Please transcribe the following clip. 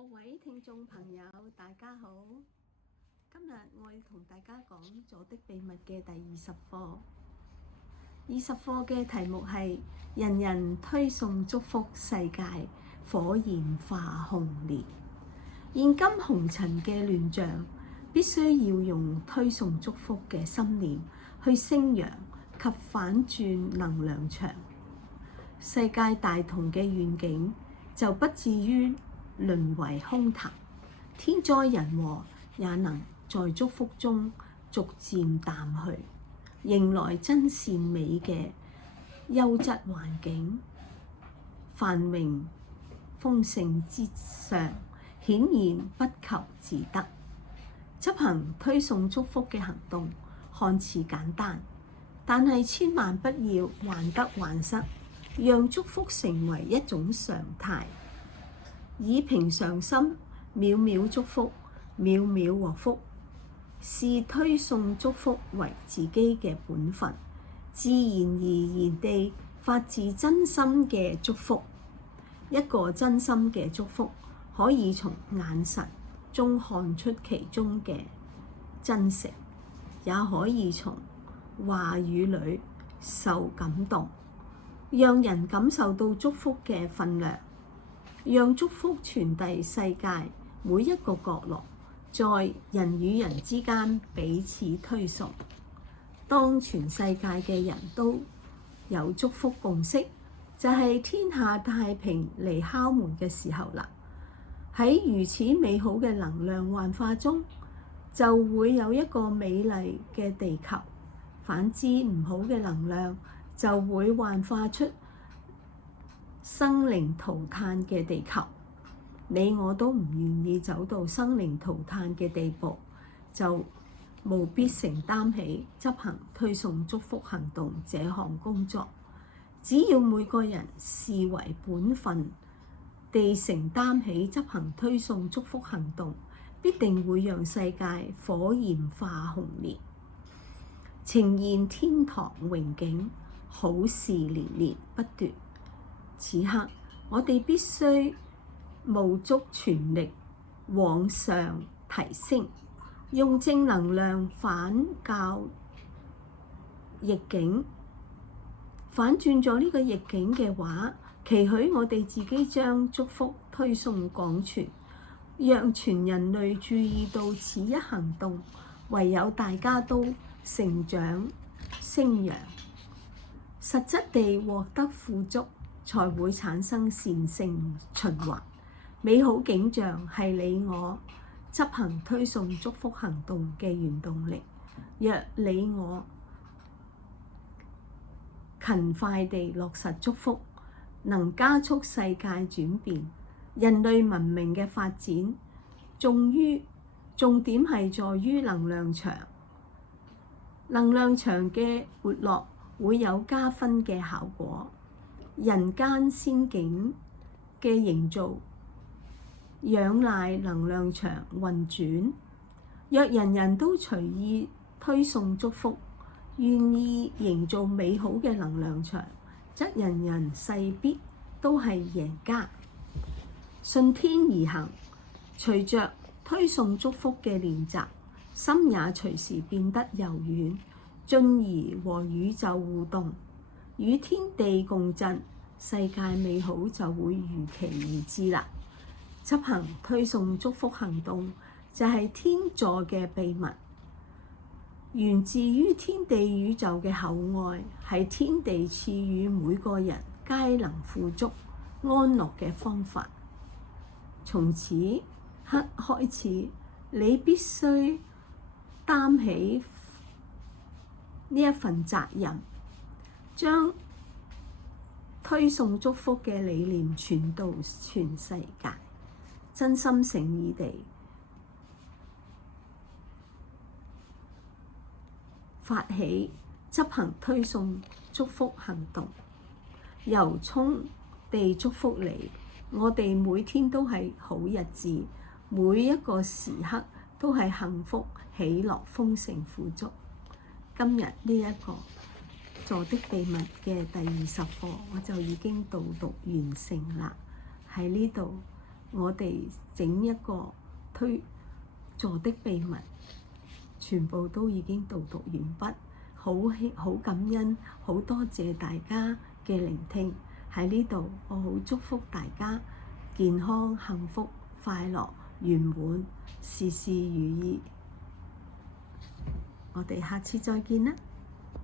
各位聽眾朋友，大家好。今日我要同大家講《座的秘密》嘅第20課。20課嘅題目係人人推送祝福，世界火焰化紅蓮。現今紅塵嘅亂象，必須要用推送祝福嘅心念去升揚及反轉能量場。世界大同嘅願景就不至於淪為空談，天災人禍也能在祝福中逐漸淡去，迎來真善美嘅優質環境，繁榮豐盛之上，顯然不求自得。執行推送祝福嘅行動看似簡單，但係千萬不要患得患失，讓祝福成為一種常態。以平常心，秒秒祝福，秒秒獲福，視推送祝福為自己嘅本分，自然而然地發自真心嘅祝福。一個真心嘅祝福，可以從眼神中看出其中嘅真誠，也可以從話語裏受感動，讓人感受到祝福嘅分量。讓祝福傳遞世界每一個角落，在人與人之間彼此推送。當全世界嘅人都有祝福共識，就係天下太平嚟敲門嘅時候啦。喺如此美好嘅能量幻化中，就會有一個美麗嘅地球。反之，唔好嘅能量就會幻化出生靈塗炭嘅地球。你我都唔願意走到生靈塗炭嘅地步，就務必承擔起執行推送祝福行動這項工作。只要每個人視為本分地承擔起執行推送祝福行動，必定會讓世界火焰化紅蓮，呈現天堂榮景，好事連連不斷。此刻，我哋必須務足全力往上提升，用正能量反教逆境。反轉咗呢個逆境嘅話，期許我哋自己將祝福推送廣傳，讓全人類注意到此一行動。唯有大家都成長升揚，實質地獲得富足，才會產生善性循環。美好景象係你我執行推送祝福行動嘅原動力。若你我勤快地落實祝福，能加速世界轉變，人類文明嘅發展。重點係在於能量場。能量場嘅活絡會有加分嘅效果。人間仙境嘅營造，仰賴能量場運轉。若人人都隨意推送祝福，願意營造美好嘅能量場，則人人勢必都係贏家。順天而行，隨着推送祝福嘅練習，心也隨時變得柔軟，進而和宇宙互動，與天地共振，世界美好就會如期而至啦。執行推送祝福行動就係天座嘅秘密，源自於天地宇宙嘅厚愛，係天地賜予每個人皆能富足安樂嘅方法。從此刻開始，你必須擔起呢一份責任，將推送祝福嘅理念傳到全世界，真心誠意地發起執行推送祝福行動，由衷地祝福你。我哋每天都係好日子，每一個時刻都係幸福、喜樂、豐盛、富足。今日呢一個座的秘密嘅第20課，我就已經導讀完成啦。喺呢度我哋整一個坐的秘密，全部都已經導讀完畢。好感恩，好多謝大家嘅聆聽。喺呢度，我好祝福大家健康、幸福、快樂、圓滿，事事如意。我哋下次再見啦〜